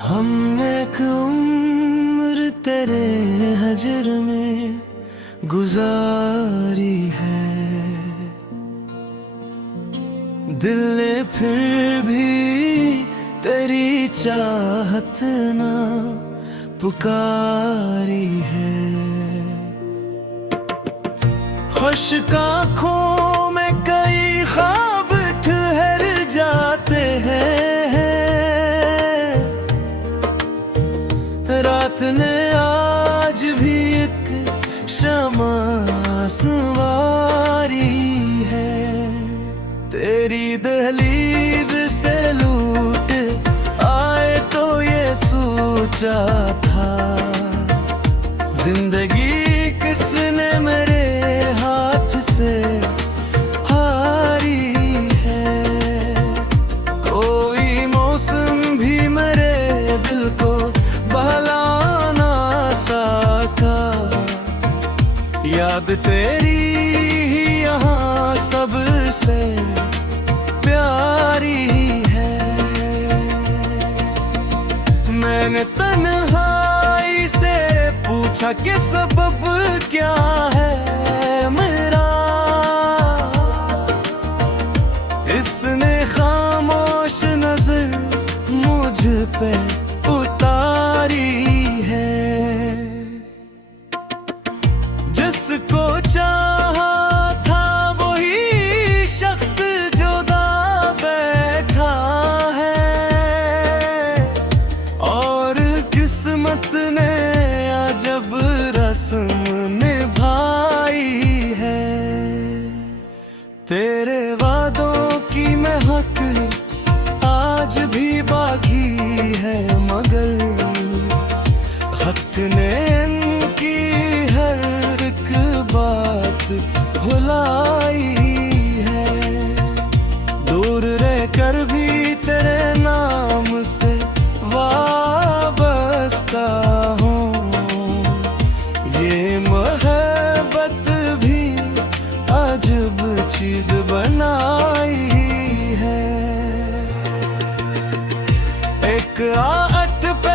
हमने एक उम्र तेरे हजर में गुजारी है, दिल ने फिर भी तेरी चाहत ना पुकारी है। खुश्क आँखों में कई ख्वाब ठहर जाते हैं, रात ने आज भी एक शमा संवारी है। तेरी दहलीज से लूट आए तो ये सोचा था, जिंदगी किसने मेरे हाथ से हारी है। कोई मौसम भी मेरे दिल को बहला ना सका, याद तेरी ही यहाँ सबसे प्यारी है। मैंने तन्हाई से पूछा कि सबब क्या है मेरा, इसने खामोश नजर मुझ पे उतारी है। जिसको चाहा था वही शख्स जुदा बैठा है, और किस्मत ने अजब रस्म निभाई है। तेरे वादों की महक आज भी बाकी है, मगर हक ने इनकी हर एक बात भुलाई है। दूर रहकर भी तेरे नाम से वाबस्ता हूँ, ये मोहब्बत भी अजब चीज बनाई है। एक आहट पे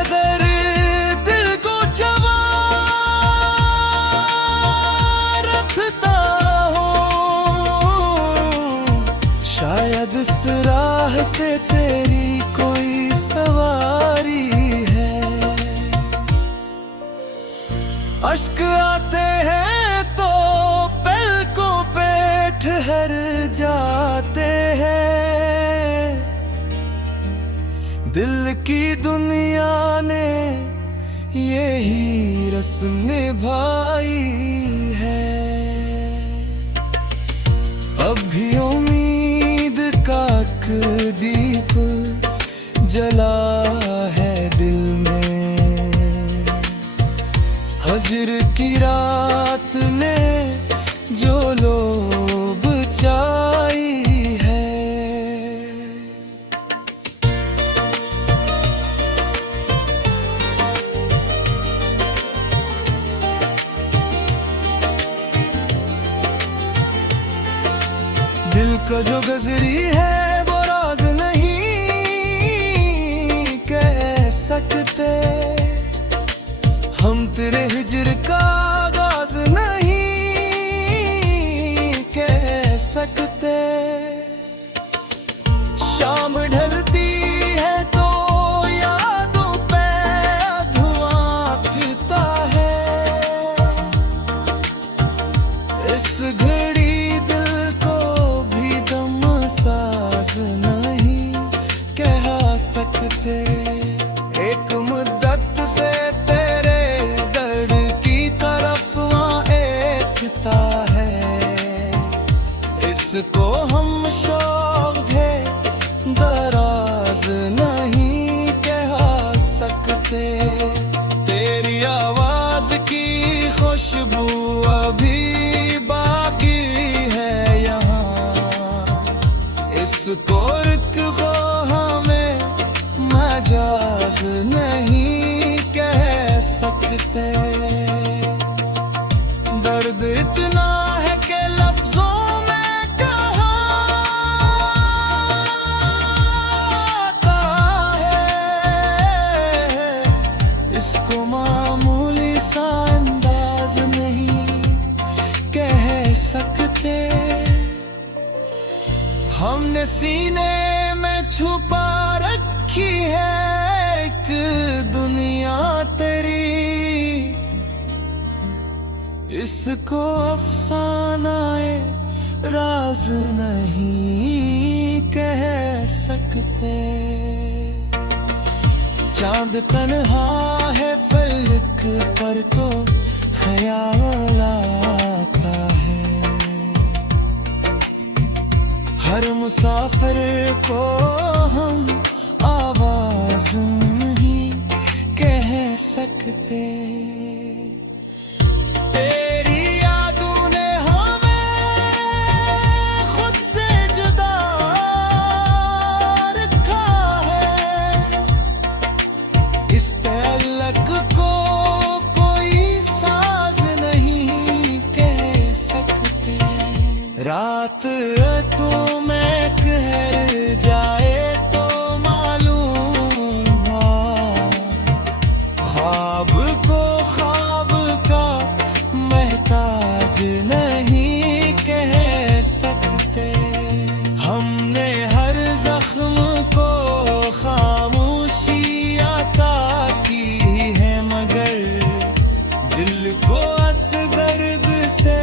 दिल को जवा रखता हूँ, शायद इस राह से तेरी कोई सवारी है। अश्क आते हैं तो पलकों पे ठहर जाते हैं, दिल की दुनिया ने यही रस्म निभाई है। अब भी उम्मीद का एक दीप जला है दिल में, हजर की रात ने जो लो बुझाई है। दिल का जो गजरी है वो राज नहीं कह सकते, हम तेरे हिजर का आगाज नहीं कह सकते। शाम ढलती है तो यादों पे धुआं उठता है, इस घड़ी दिल को भी दम साज नहीं कह सकते। एक मुद्दत से तेरे दर्द की तरफ देखता है, इसको हम शौक़-ए दराज नहीं कह सकते। तेरी आवाज की खुशबू अभी बाकी उसको रुतबा हमें मजाज नहीं कह सकते। दर्द इतना है कि लफ्जों में कहा आता है, इसको मामूली सा अंदाज नहीं कह सकते। हमने सीने में छुपा रखी है एक दुनिया तेरी, इसको अफसानाए राज नहीं कह सकते। चांद तन्हा है फलक पर तो ख्याल आता है, हर मुसाफिर को हम आवाज नहीं कह सकते। तेरी यादों ने हमें खुद से जुदा रखा है, इस तअल्लुक़ को कोई साज नहीं कह सकते। रात तो में कहर जाए तो मालूम ना, ख्वाब को ख्वाब का महताज नहीं कह सकते। हमने हर जख्म को खामोशी अता की है, मगर दिल को इस दर्द से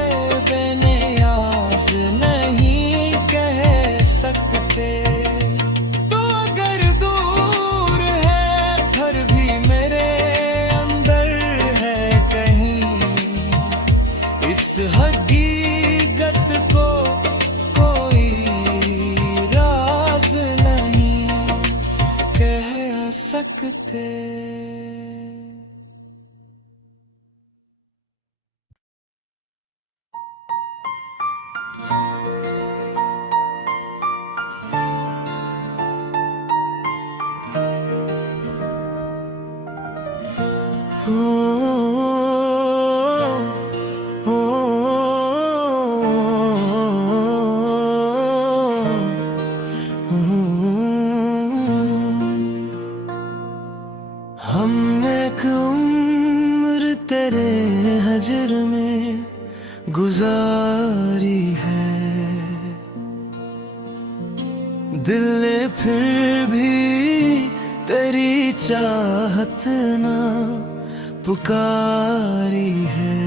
बेनियाज नहीं कह सकते। तो अगर दूर है फिर भी मेरे अंदर है कहीं, इस हकीकत को कोई राज नहीं कह सकते। हमने एक उम्र तेरे हजर में गुजारी है, दिल ने फिर भी तेरी चाहत ना पुकारी है।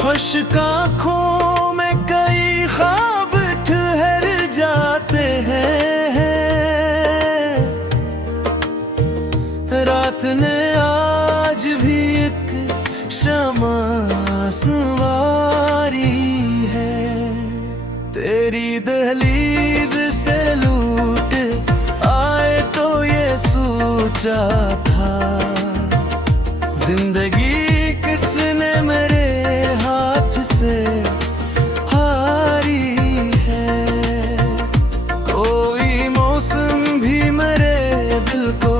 खुश्क आँखों में कई ख्वाब ठहर जाते हैं, रात ने आज भी एक शमा संवारी है। तेरी दहलीज से लूट आए तो ये सोचा था, जिंदगी किसने मेरे हाथ से हारी है। कोई मौसम भी मेरे दिल को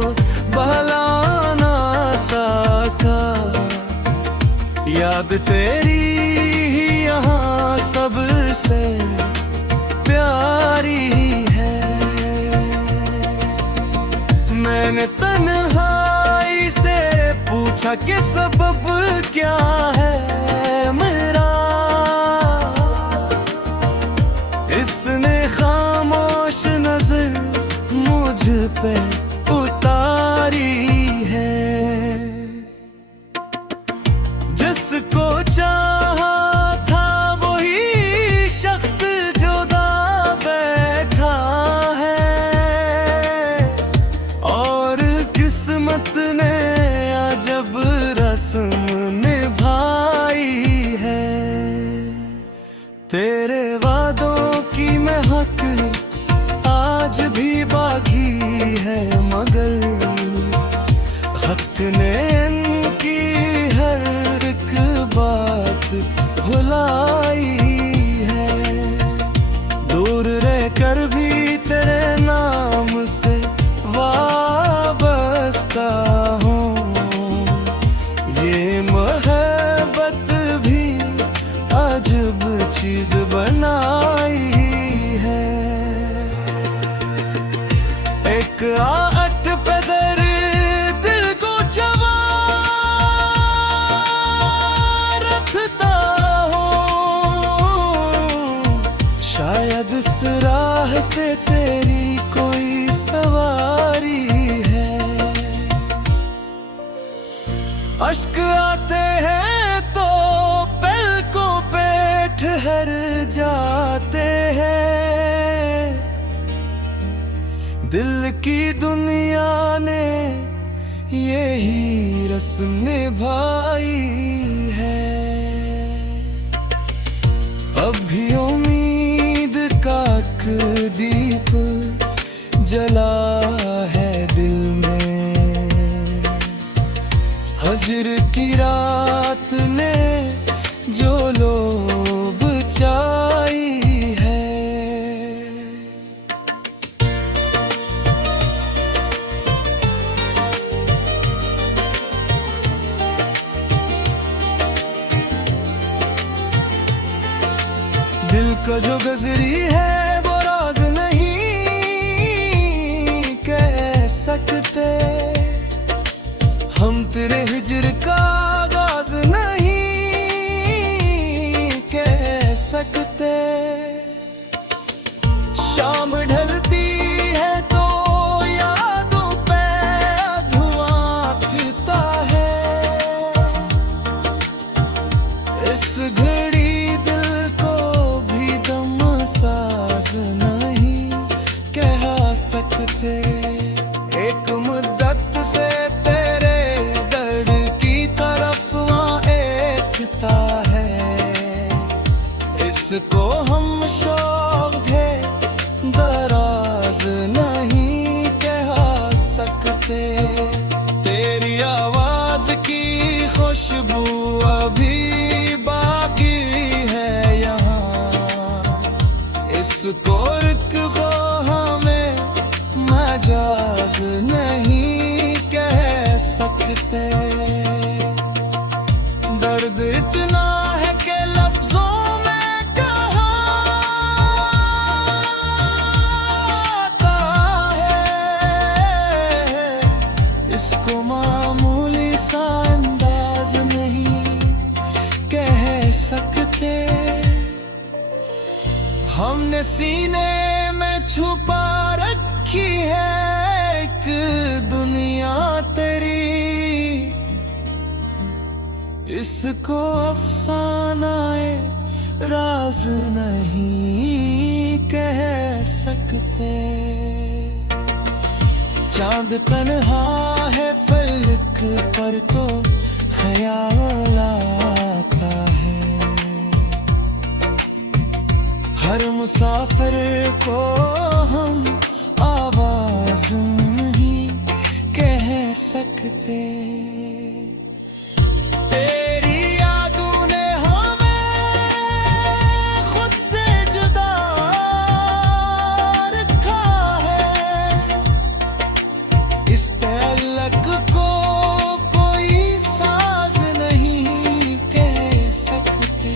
बहला ना सका, याद तेरी ही यहाँ सबसे प्यारी है। मैंने तन्हाई से पूछा कि सबब क्या है मेरा, इसने खामोश नजर मुझ पे उतारी है। जिसको चाहा था वही शख्स जुदा बैठा है, और किस्मत ने अजब रस्म निभा इश्क आते हैं तो पलकों पे ठहर जाते हैं। दिल की दुनिया ने यही रस्म निभाई है। अब भी उम्मीद का एक दीप जला है दिल में। हजर की रात ने जो लोग चाई है। दिल का जो गजरी है वो राज नहीं कह सकते। हम तेरे हिजर का आगाज नहीं कह सकते। शाम ढलती है तो यादों पे धुआं उठता है। इस घड़ी नहीं कह सकते। एक मुद्दत से तेरे दर्द की तरफ देखता है। इसको हम शौक है दराज नहीं कह सकते। तेरी आवाज की खुशबू अभी बाकी है यहाँ। इसको रुको हमें मजाज नहीं कह सकते। दर्द इतना है कि लफ्जों में कहा आता है। इसको मामूली सा अंदाज नहीं कह सकते। हमने सीने में छुपा रखी है एक दुनिया तेरी। इसको अफसानाए राज नहीं कह सकते। चांद तन्हा है फलक पर तो ख्याल आता है। हर मुसाफिर को हम आवाज नहीं कह सकते। तेरी यादों ने हमें खुद से जुदा रखा है। इस तअल्लुक़ को कोई साज नहीं कह सकते।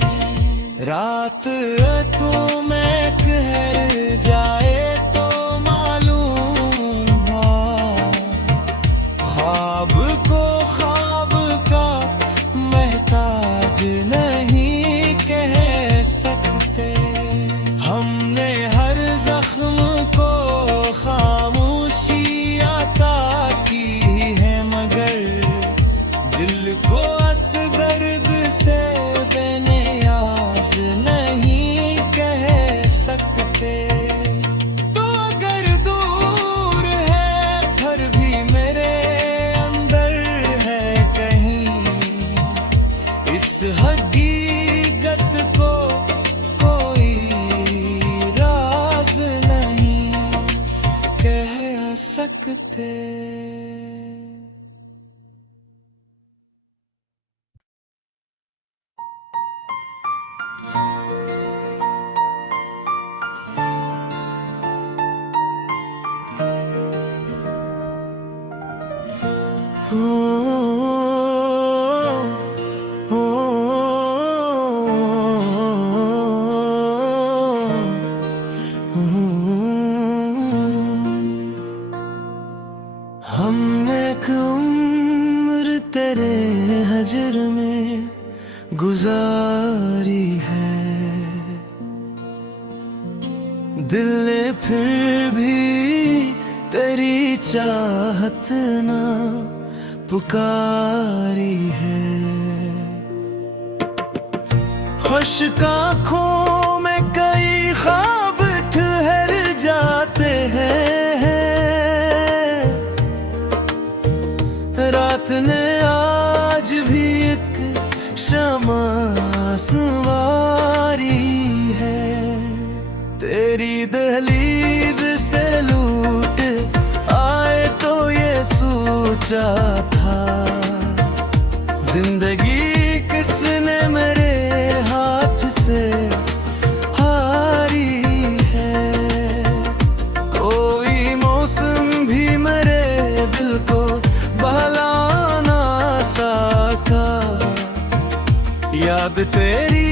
रात तो में कहर जाए तो मालूम था। ख्वाब को ख्वाब का महताज नहीं कह सकते। हमने हर जख्म को खामोशी अता की है मगर दिल को अस दर्द से बेनियाज नहीं कह सकते। तो अगर दूर है घर भी मेरे अंदर है कहीं। इस हकीकत को कोई राज नहीं कह सकते। हमने एक उम्र तेरे हजर में गुजारी है। दिल ने फिर भी तेरी चाहत ना पुकारी है। आशिक आँखों में कई ख्वाब ठहर जाते हैं। रात ने आज भी एक शम्मा संवारी है। तेरी दहलीज से लूट आए तो ये सोचा था। जिंदगी किसने मेरे हाथ से हारी है। कोई मौसम भी मेरे दिल को बहला ना सका। याद तेरी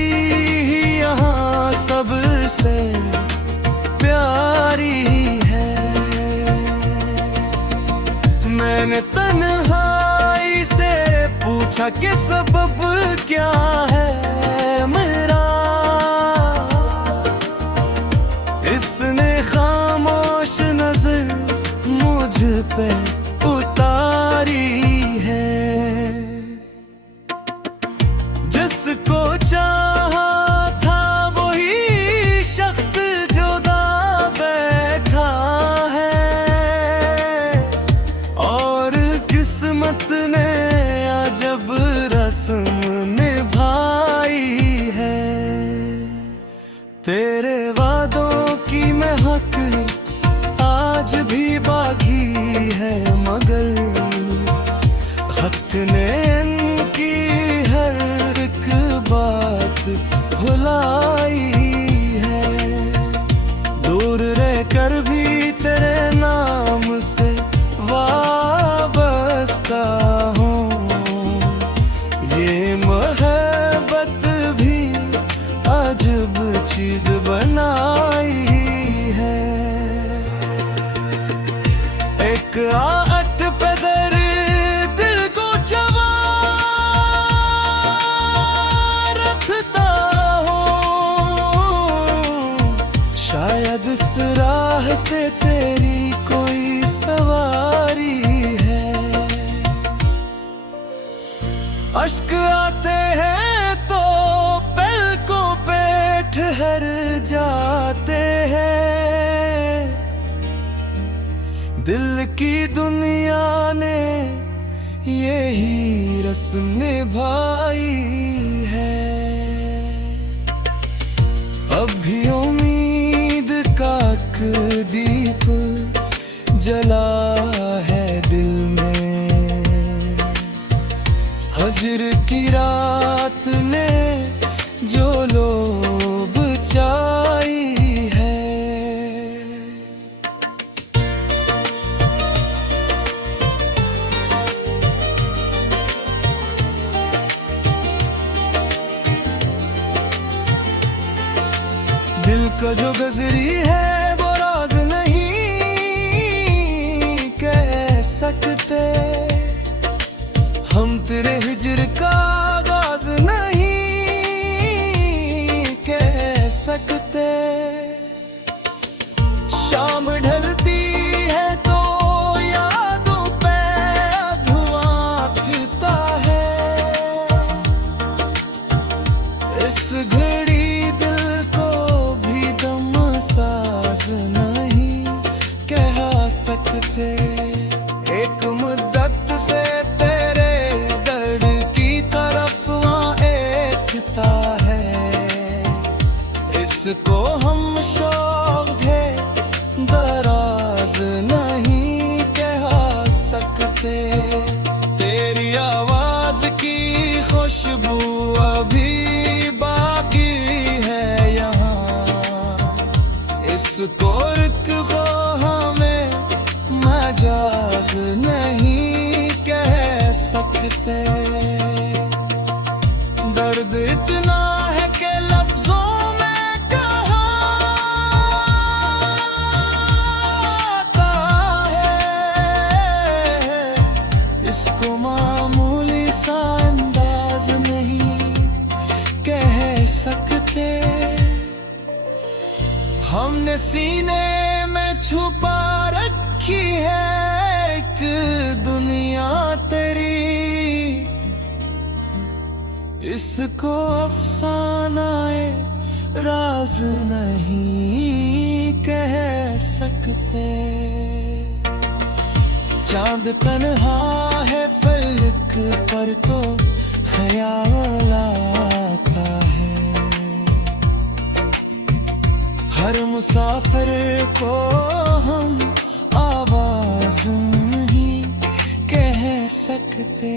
ही यहाँ सबसे प्यारी है। मैंने तन्हाई से पूछा कि सबब क्या है मेरा। इसने खामोश नजर मुझ पे उतारी है। जिसको चाहा था वही शख्स जुदा बैठा है। और किस्मत ने अजब रस्म निभाई है। तेरे वादों की महक आज भी बाकी है, मगर हक ने इनकी हर एक बात भुलाई है। दूर रहकर भी तेरे नाम से वाबस्ता हूँ। ये मोहब्बत भी अजब चीज बनाई है। एक आहट पे दर्द दिल को जवा रखता हूँ। शायद इस राह से तेरी कोई सवारी है। अश्क आते हैं तो पलकों पे ठहर जाते हैं। दिल की दुनिया ने यही रस्म निभाई है। अब भी उम्मीद का एक दीप जला है दिल में। हजर की रात ने जो लोभ चाई है। दिल का जो गजरी है वो राज नहीं कह सकते। हम तेरे हिजर का आगाज नहीं कह सकते। शाम ढलती है तो यादों पे धुआं उठता है। इस घड़ी दिल को भी दम साज नहीं कह सकते। एक मुद्दत से तेरे दर्द की तरफ देखता है। इसको हम शौक़-ए दराज नहीं कह सकते। तेरी आवाज की खुशबू अभी बाकी है यहाँ। इसको रुको हमें मजाज नहीं कह सकते। दर्द इतना है कि लफ्जों में कहा आता है। इसको मामूली सा अंदाज नहीं कह सकते। हमने सीने में छुपा रखी है एक दुनिया तेरी। इसको अफसानाए राज नहीं कह सकते। चांद तन्हा है फलक पर तो ख्याल आता है। हर मुसाफिर को हम आवाज नहीं कह सकते।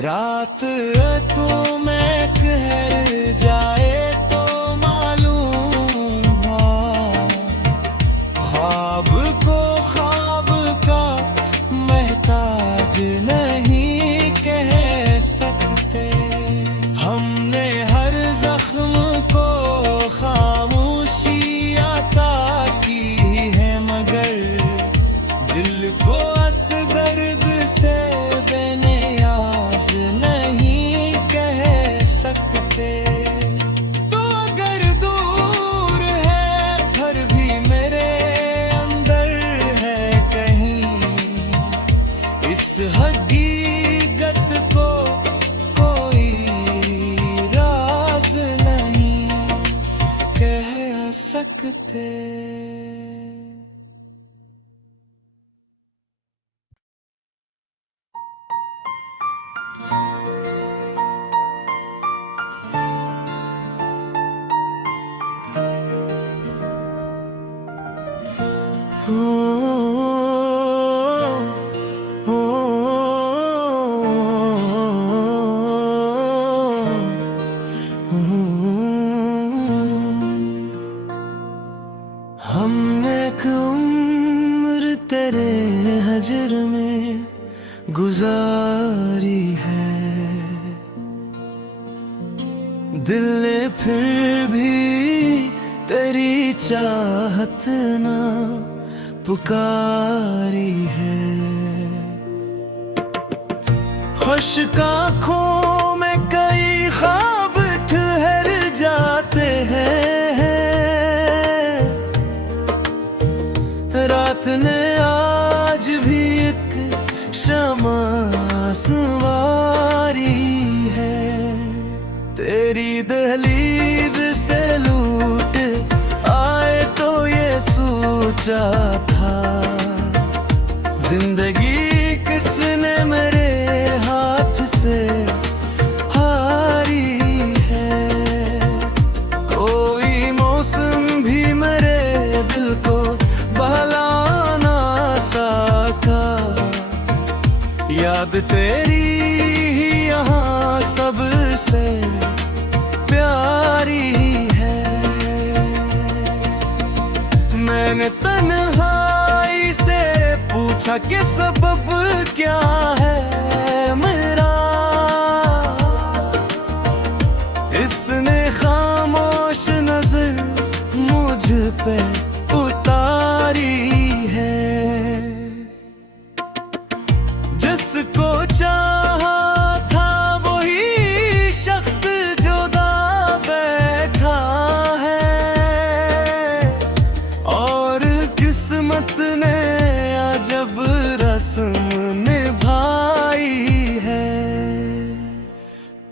रात तो मैं कहर जाए तो मालूम ना, ख्वाब को ख्वाब का महताज नहीं कह सकते। हमने हर जख्म को खामोशी अता की है, मगर दिल को अस दर्द से तो अगर दूर है घर भी मेरे अंदर है कहीं। इस हकीकत को कोई राज नहीं कह सकते। हमने एक उम्र तेरे हजर में गुजारी है, दिल ने फिर भी तेरी चाहत ना पुकारी है। खुश्क आँखों में कई ख्वाब ठहर जाते हैं। रात ने आज भी एक शमा संवारी है। तेरी दहलीज से लूट आए तो ये सोचा था, जिंदगी किसने मेरे हाथ से हारी है। कोई मौसम भी मेरे दिल को बहला ना सका, याद तेरी ही यहाँ सबसे प्यारी है। मैंने तन्हाई से पूछा कि सबब क्या है मेरा, इसने खामोश नजर मुझ पे उतारी है। जिसको चाहा था वही शख्स जुदा बैठा है, और किस्मत ने अजब रस्म निभाई है।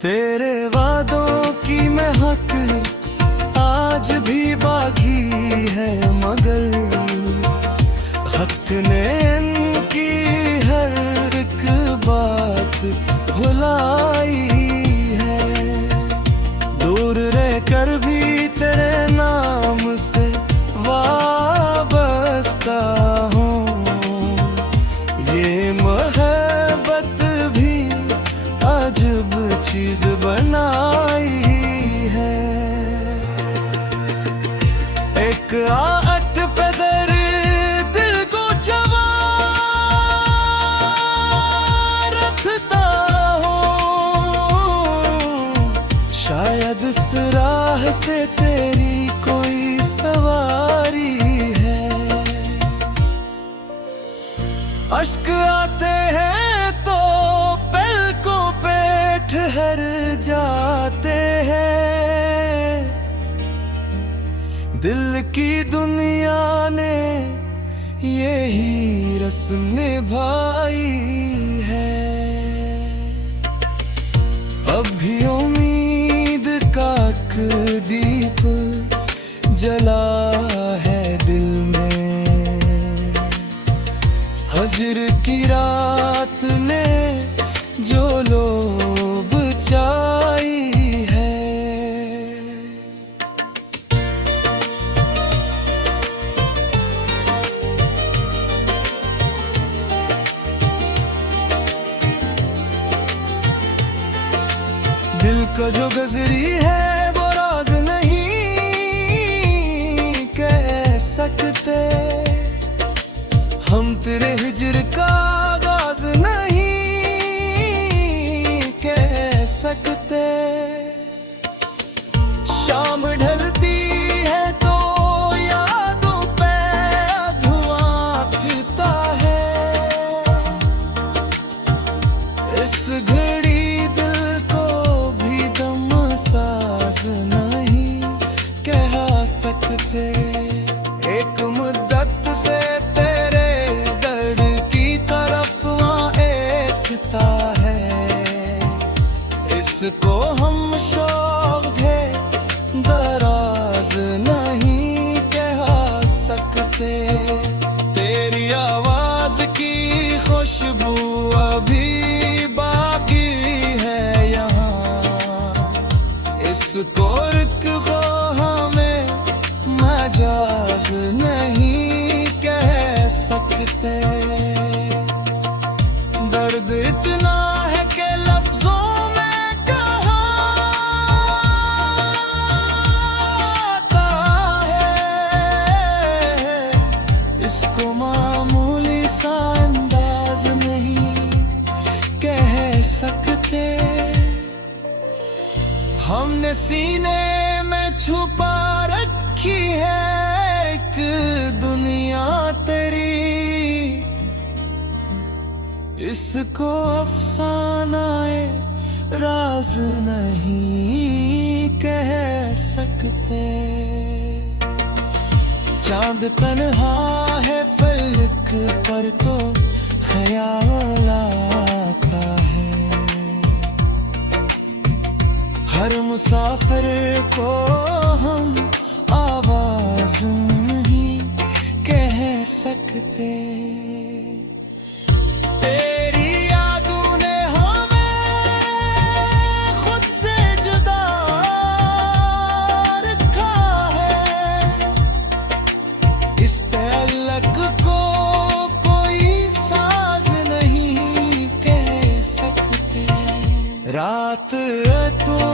तेरे वादों की महक आज भी बाकी है, मगर हक ने इनकी हर एक बात भुलाई है। दूर रहकर भी तेरे नाम से वाबस्ता हूँ, ये मोहब्बत भी अजब चीज बनाई है। एक आहट पे दिल को जवा रखता हूँ, शायद इस राह से तेरी कोई सवारी है। अश्क आते हैं तो पलकों पे ठहर जाते हैं। दिल की दुनिया ने यही रस्म निभाई है। अब भी उम्मीद का एक दीप जला है दिल में। हजर की रात ने जो लो बचाई है। दिल का जो गजरी है वो राज नहीं कह सकते। हम तेरे हिजर का आगाज नहीं कह सकते। शाम ढलती है तो यादों पे धुआं उठता है। इस घड़ी दिल को भी दम साज नहीं कह सकते। एक मुद्दत से तेरे दर्द की तरफ ऐठता है। इसको हम शौक है दराज नहीं कह सकते। तेरी आवाज की खुशबू अभी बाकी है यहाँ। इसको रुक को हमें मजाज नहीं कह सकते। दर्द इतना है कि लफ्जों में कहा आता है। इसको मामूली सा अंदाज नहीं कह सकते। हमने सीने में छुपा रखी है एक दुनिया तेरी। इसको अफसानाए राज नहीं कह सकते। चांद तन्हा है फलक पर तो ख्याल आता है। हर मुसाफिर को हम आवाज नहीं कह सकते। तेरी यादों ने हमें खुद से जुदा रखा है। इस तअल्लुक़ को कोई साज नहीं कह सकते। रात तो